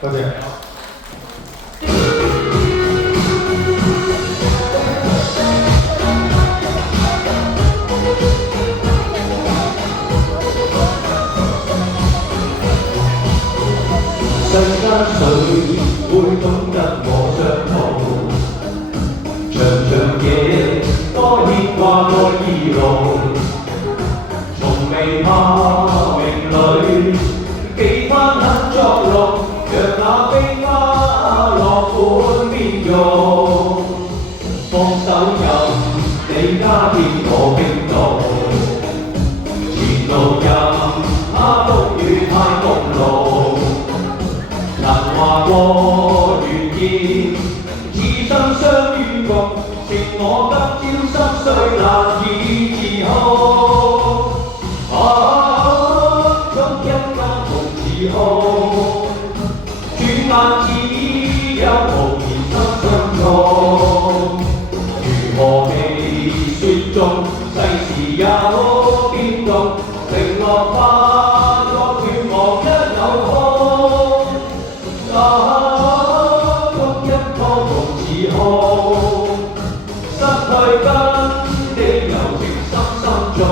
多謝。世間誰會懂得我傷痛？長長夜多牽掛愛意路，從未怕名裏幾番肯作弄，讓那飛花落滿面容。放手任你加添我冰凍，前路任它風雨太公路。能話過願意，此生相與共，情我今朝心碎難以自控。終一間同自豪，轉眼只有無言心相縱。如何未雪中，世事有變動，零落花落斷望一縷空。東一個同自豪，失去跟你柔情深深中，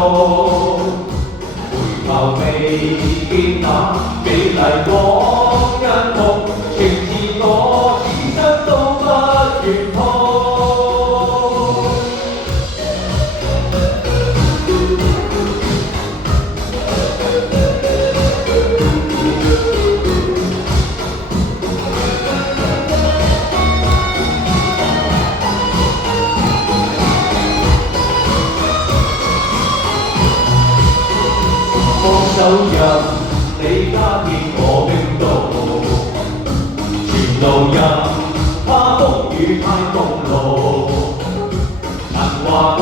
回頭未見那美麗往日夢，情自我此生都不願碰。放手任你加添我冰凍，前路任它風雨太公路。曾話過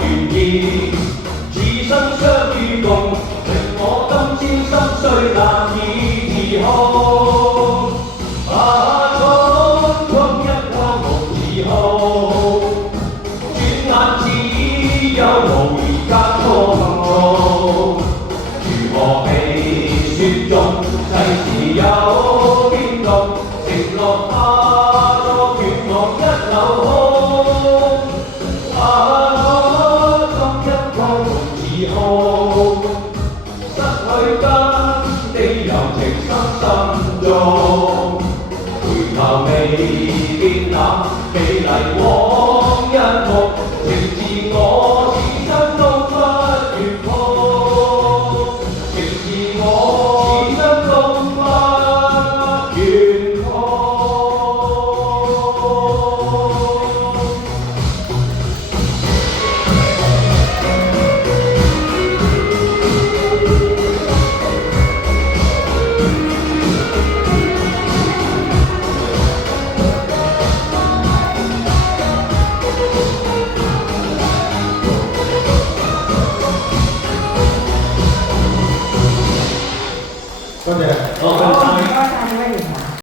願意，此生相與共，令我今朝心碎難以自控。匆一刻無自豪，轉眼只有無言間錯綜。何未雪中，世事有變動，情落化作願望一縷空。今一個同自豪，失去跟你柔情深深中，回頭未見那美麗往